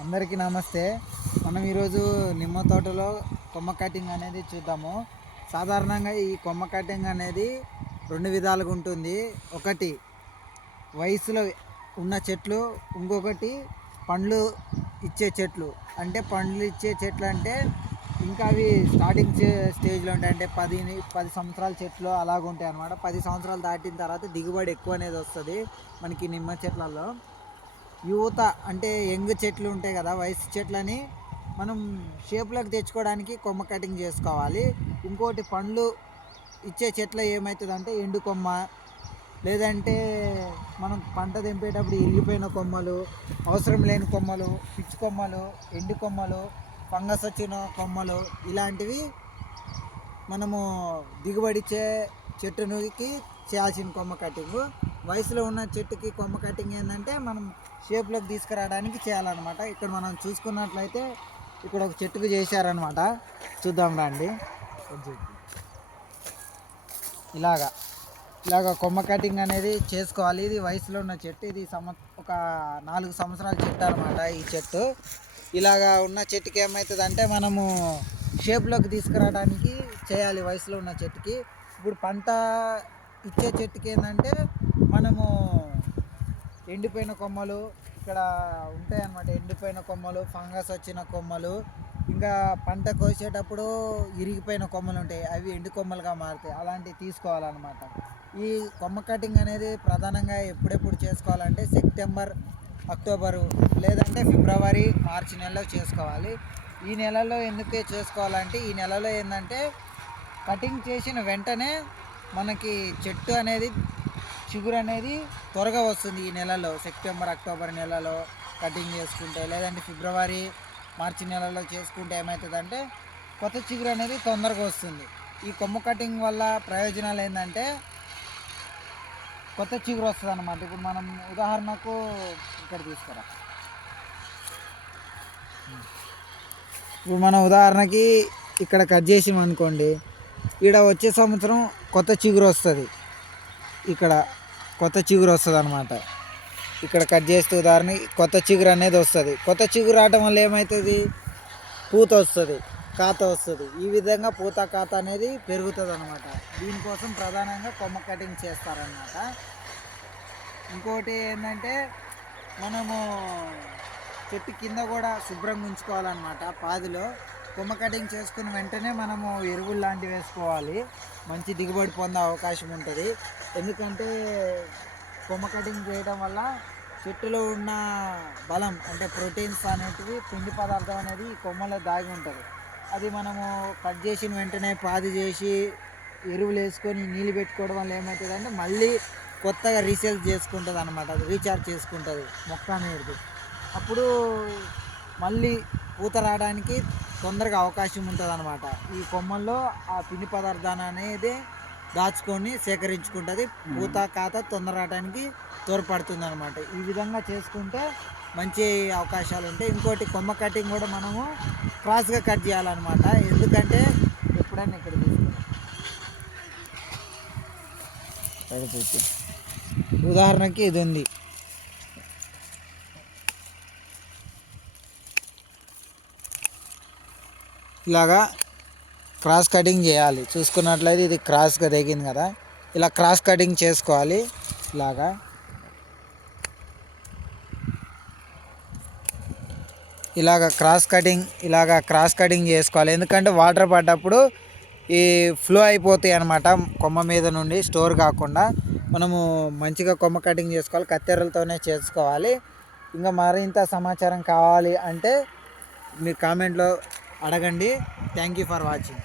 అందరికీ నమస్తే. మనం ఈరోజు నిమ్మ తోటలో కొమ్మ కటింగ్ అనేది చూద్దాము. సాధారణంగా ఈ కొమ్మ కటింగ్ అనేది రెండు విధాలుగా ఉంటుంది. ఒకటి వయసులో ఉన్న చెట్లు ఇంకొకటి పండ్లు ఇచ్చే చెట్లు. అంటే పండ్లు ఇచ్చే చెట్లు అంటే ఇంకా అవి స్టార్టింగ్ స్టేజ్లో ఉంటాయి. అంటే పది పది సంవత్సరాల చెట్లు అలాగ ఉంటాయి అన్నమాట. పది సంవత్సరాలు దాటిన తర్వాత దిగుబడి ఎక్కువ అనేది వస్తుంది మనకి నిమ్మ చెట్లలో. యువత అంటే యంగ్ చెట్లు ఉంటాయి కదా వయసు చెట్లని మనం షేప్లోకి తెచ్చుకోవడానికి కొమ్మ కటింగ్ చేసుకోవాలి. ఇంకోటి పండ్లు ఇచ్చే చెట్లు ఏమవుతుందంటే ఎండు కొమ్మ లేదంటే మనం పంట తెంపేటప్పుడు ఇరిగిపోయిన కొమ్మలు అవసరం లేని కొమ్మలు పిచ్చి కొమ్మలు ఎండు కొమ్మలు ఫంగస్ వచ్చిన కొమ్మలు ఇలాంటివి మనము దిగుబడిచ్చే చెట్టుకి చేయాల్సిన కొమ్మ కటింగ్. వయసులో ఉన్న చెట్టుకి కొమ్మ కటింగ్ ఏంటంటే మనం షేప్లోకి తీసుకురావడానికి చేయాలన్నమాట. ఇక్కడ మనం చూసుకున్నట్లయితే ఇక్కడ ఒక చెట్టుకు చేశారనమాట చూద్దాం రండి. ఇలాగా ఇలాగ కొమ్మ కటింగ్ అనేది చేసుకోవాలి. ఇది వయసులో ఉన్న చెట్టు. ఇది సంవ ఒక నాలుగు సంవత్సరాల చెట్టు అనమాట ఈ చెట్టు. ఇలాగా ఉన్న చెట్టుకి ఏమవుతుంది అంటే మనము షేప్లోకి తీసుకురావడానికి చేయాలి వయసులో ఉన్న చెట్టుకి. ఇప్పుడు పంట ఇచ్చే చెట్టుకి ఏంటంటే మనము ఎండిపోయిన కొమ్మలు ఇక్కడ ఉంటాయి అన్నమాట ఎండిపోయిన కొమ్మలు ఫంగస్ వచ్చిన కొమ్మలు ఇంకా పంట కోసేటప్పుడు ఇరిగిపోయిన కొమ్మలు ఉంటాయి. అవి ఎండు కొమ్మలుగా మారుతాయి. అలాంటివి తీసుకోవాలన్నమాట. ఈ కొమ్మ కటింగ్ అనేది ప్రధానంగా ఎప్పుడెప్పుడు చేసుకోవాలంటే సెప్టెంబర్ అక్టోబరు లేదంటే ఫిబ్రవరి మార్చి నెలలో చేసుకోవాలి. ఈ నెలలో ఎందుకు చేసుకోవాలంటే ఈ నెలలో ఏంటంటే కటింగ్ చేసిన వెంటనే మనకి చెట్టు అనేది చిగురు అనేది త్వరగా వస్తుంది ఈ నెలలో సెప్టెంబర్ అక్టోబర్ నెలలో కటింగ్ చేసుకుంటే లేదంటే ఫిబ్రవరి మార్చి నెలలో చేసుకుంటే ఏమవుతుందంటే కొత్త చిగురు అనేది తొందరగా వస్తుంది. ఈ కొమ్మ కటింగ్ వల్ల ప్రయోజనాలు ఏంటంటే కొత్త చిగురు వస్తుంది అనమాట ఇప్పుడు మనం ఉదాహరణకు ఇక్కడ తీసుకురా. ఇప్పుడు మనం ఉదాహరణకి ఇక్కడ కట్ చేసాం అనుకోండి ఇక్కడ వచ్చే సంవత్సరం కొత్త చిగురు వస్తుంది. ఇక్కడ కొత్త చిగురు వస్తుంది అనమాట ఇక్కడ కట్ చేస్తే దారిని కొత్త చిగురు అనేది వస్తుంది. కొత్త చిగురు రావడం వల్ల ఏమవుతుంది పూత వస్తుంది కాత వస్తుంది. ఈ విధంగా పూత కాత అనేది పెరుగుతుంది అనమాట దీనికోసం ప్రధానంగా కొమ్మ కటింగ్ చేస్తారనమాట ఇంకోటి ఏంటంటే మనము చెట్టు కింద కూడా శుభ్రంగా ఉంచుకోవాలన్నమాట. పాదిలో కొమ్మ కటింగ్ చేసుకున్న వెంటనే మనము ఎరువులు లాంటివి వేసుకోవాలి. మంచి దిగుబడి పొందే అవకాశం ఉంటుంది. ఎందుకంటే కొమ్మ కటింగ్ చేయడం వల్ల చెట్టులో ఉన్న బలం అంటే ప్రోటీన్స్ అనేటివి పిండి పదార్థం అనేది కొమ్మలో దాగి ఉంటుంది. అది మనము కట్ చేసిన వెంటనే పాది చేసి ఎరువులు వేసుకొని నీళ్ళు పెట్టుకోవడం వల్ల ఏమవుతుంది అంటే మళ్ళీ కొత్తగా రీసేల్ చేసుకుంటుంది అనమాట అది రీఛార్జ్ చేసుకుంటుంది మొక్క అనేది. అప్పుడు మళ్ళీ పూత రావడానికి తొందరగా అవకాశం ఉంటుంది అనమాట ఈ కొమ్మల్లో ఆ పిండి పదార్థాన్ని అనేది దాచుకొని సేకరించుకుంటుంది. పూత కాత తొందర రావడానికి తోడ్పడుతుంది అనమాట ఈ విధంగా చేసుకుంటే మంచి అవకాశాలు ఉంటాయి ఇంకోటి కొమ్మ కటింగ్ కూడా మనము క్రాస్గా కట్ చేయాలన్నమాట. ఎందుకంటే ఎప్పుడైనా ఇక్కడ ఉదాహరణకి ఇది ఉంది. ఇలాగా క్రాస్ కటింగ్ చేయాలి. చూసుకున్నట్లయితే ఇది క్రాస్గా తెగింది కదా. ఇలా క్రాస్ కటింగ్ చేసుకోవాలి. ఇలాగా ఇలాగ క్రాస్ కటింగ్ ఇలాగ క్రాస్ కటింగ్ చేసుకోవాలి. ఎందుకంటే వాటర్ పడ్డప్పుడు ఈ ఫ్లో అయిపోతాయి అనమాట కొమ్మ మీద నుండి స్టోర్ కాకుండా. మనము మంచిగా కొమ్మ కటింగ్ చేసుకోవాలి. కత్తెరలతోనే చేసుకోవాలి. ఇంకా మరింత సమాచారం కావాలి అంటే మీరు కామెంట్లో అడగండి. Thank you for watching